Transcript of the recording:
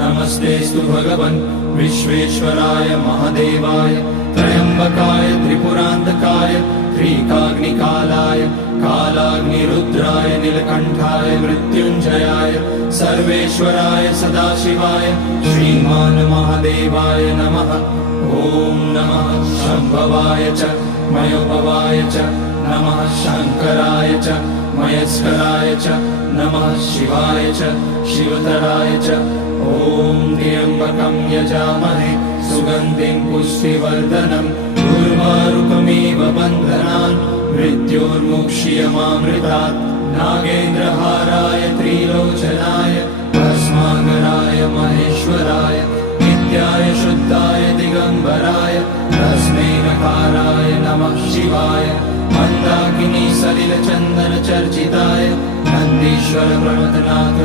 नमस्तेस्तु भगवन् विश्वेश्वराय महादेवाय त्र्यम्बकाय त्रिपुरान्तकाय त्रिकाग्निकालाय कालाग्निरुद्राय नीलकण्ठाय मृत्युञ्जयाय सर्वेश्वराय सदाशिवाय श्रीमान् महादेवाय नमः। ॐ नमः शम्भवाय च मयोभवाय च नमः शङ्कराय च मयस्कराय च नमः शिवाय च शिवतराय च। ॐ त्र्यम्बकं यजामहे सुगन्धिं पुष्टिवर्धनम् उर्वारुकमिव बन्धनान् मृत्योर्मुक्ष्यमामृतात्। नागेन्द्रहाराय त्रिलोचनाय भस्माकराय महेश्वराय नित्याय शुद्धाय दिगम्बराय तस्मै नकाराय नमः शिवाय। मन्दाकिनी सलिलचन्दन चर्चिताय नन्दीश्वर प्रणतनाथ